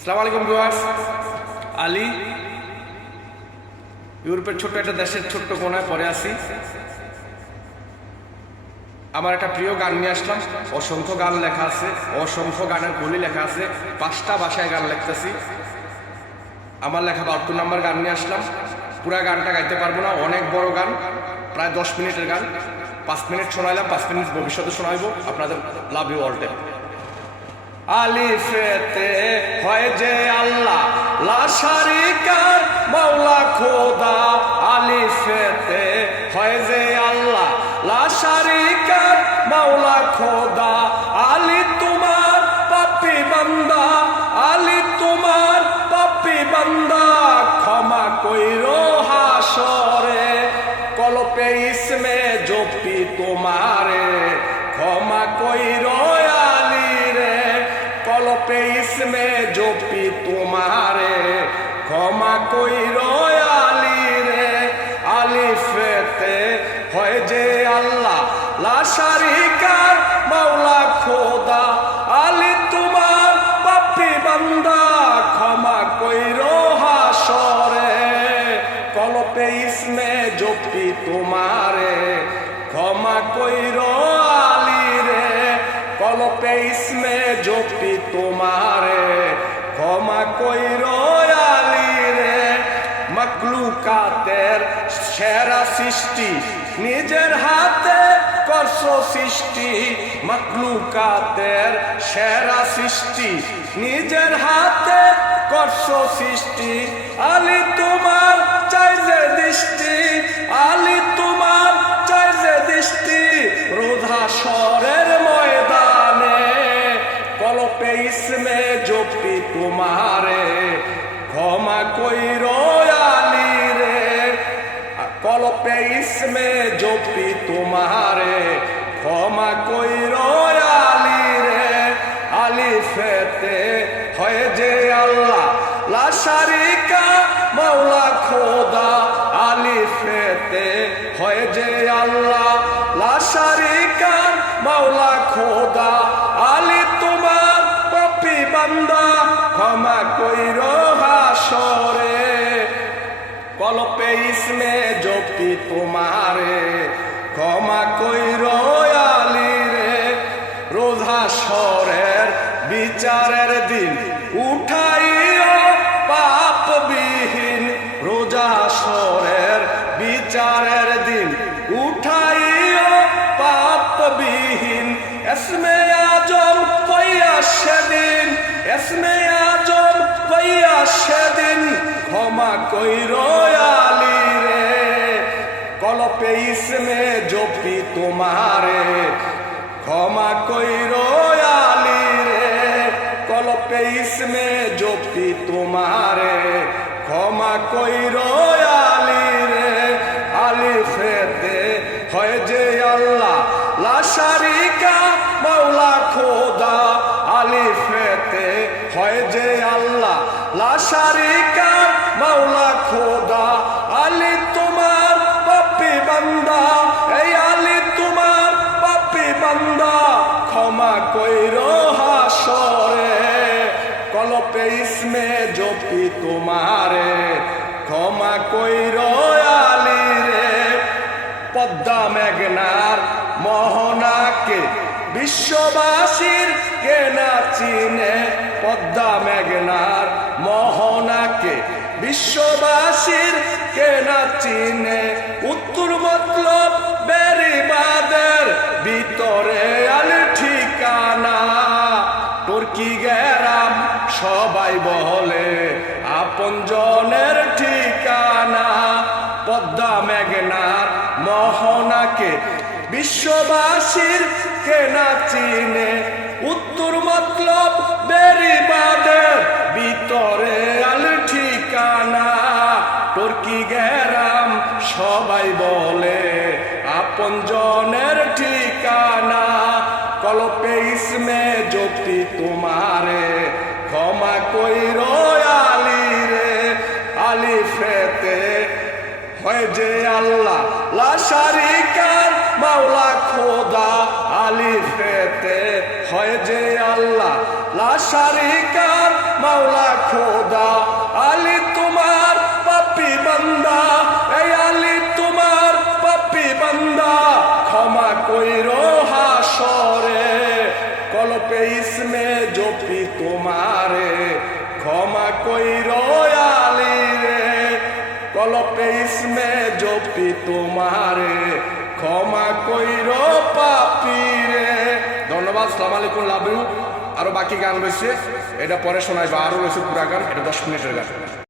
আসসালামু আলাইকুম ভিউয়ার্স। আলী ইউরোপের ছোট্ট একটা দেশের ছোট্ট কোনায় পড়ে আছি। আমার একটা প্রিয় গান নিয়ে আসলাম। অসংখ্য গান লেখা আছে, অসংখ্য গানের বলি লেখা আছে। 5টা ভাষায় গান লিখতেছি। আমার লেখা 72 নম্বর গান নিয়ে আসলাম। পুরা গানটা গাইতে পারবো না, অনেক বড় গান, প্রায় 10 মিনিটের গান। 5 মিনিট শোনাইলাম, 5 মিনিট ভবিষ্যতে শোনাইব আপনাদের। Love you all time. আলিফেতে হয় যে আল্লাহ, লা শারিকার মাওলা খোদা। আলিফেতে হয় যে আল্লাহ, লা শারিকার মাওলা খোদা। আলী তোমার পাপী বান্দা, আলী তোমার পাপী বান্দা। ক্ষমা কইরো হাসরে, কলপে ইসমে জপি তোমারে। ক্ষমা কইরো আলী রে, কলপে ইসমে জপি তোমারে। ক্ষমা কইরো আলী রে। আলিফেতে হয় যে আল্লাহ, লা শারিকার মাওলা খোদা। আলী তোমার পাপী বান্দা, ক্ষমা কইরো হাসরে। কলপে ইসমে জপি তোমারে। ক্ষমা কইরো আলী রে, কলপে ইসমে জপি তোমারে। ক্ষমা কইরো আলী রে। মাখলুকাতের সেরা সৃষ্টি, নিজের হাতে করছো সৃষ্টি। মাখলুকাতের সেরা সৃষ্টি, নিজের হাতে করছো সৃষ্টি। আলী তোমার চাই যে দৃষ্টি, আলী তোমার চাই যে দৃষ্টি। রোধা স্বরের ময়দানে, কলপে ইসমে জপি তোমারে। ক্ষমা কইরো আলী রে, কলপে ইসমে জপি তোমারে। ক্ষমা কইরো আলী রে। আলিফেতে হয় যে আল্লাহ, লা শারিকা মাওলা খোদা। আলিফেতে হয় যে আল্লাহ, লা শারিকা মাওলা খোদা। আলী তোমার পাপী বান্দা, ক্ষমা কইরো হাসরে। কলপে ইসমে জপি তোমারে। ক্ষমা কইরো আলী রে। রোজা স্বরের বিচারের দিন, উঠাইও পাপ বিহীন। রোজা স্বরের বিচারের দিন, উঠাইও পাপ বিহীন। এসমে আজম হইয়া সেদিন, এসমে আজম হইয়া সেদিন। ক্ষমা কইরো আলী রে, কলপে ইসমে জপি তোমারে। ক্ষমা কইরো আলী রে, কলপে ইসমে জপি তোমারে। ক্ষমা কইরো আলী রে। আলিফেতে হয় যে আল্লাহ, লা শারিকা মাওলা খোদা। আলিফেতে হয় যে আল্লাহ, লা শারিকা মাওলা খোদা। আলী তোমার পাপী বান্দা, এই আলী তোমার পাপী বান্দা। ক্ষমা কইরো হাসরে, কলপে ইসমে জপি তোমারে। ক্ষমা কইরো আলী রে। পদ্মা মেঘনার মোহনাকে বিশ্ববাসীর কে না চিনে। পদ্মা মেঘনার মোহনাকে বিশ্ববাসীর কে না চিনে। উত্তর মতলব বেরিবাদের ভিতরে আলী ঠিকানা। তুর্কি গেরাম সবাই বলে আপন জনের ঠিকানা। পদ্মা মেঘনার মোহনাকে বিশ্ববাসীর কে না চিনে। উত্তর মতলব বেরিবাদের ভিতরে আলী ঠিকানা। তুর্কি গেরাম সবাই বলে আপন জনের ঠিকানা। কলপে ইসমে জপি তোমারে। ক্ষমা কইরো আলী রে। আলিফেতে হয় যে আল্লাহ, লা শারিকার মাওলা খোদা। আলিফেতে হয় যে আল্লাহ, লা শারিকার মাওলা কইরো হাসরে কলপে ইসমে জপি তোমারে ক্ষমা কইরো আলী রে কলপে ইসমে জপি তোমারে ক্ষমা কইরো পাপি রে। ধন্যবাদ, আসসালামু আলাইকুম, লাভ ইউ। আরো বাকি গান রয়েছে, এটা পরে শোনাইবো। আরো রয়েছে পুরা গান, এটা 10 মিনিটের গান।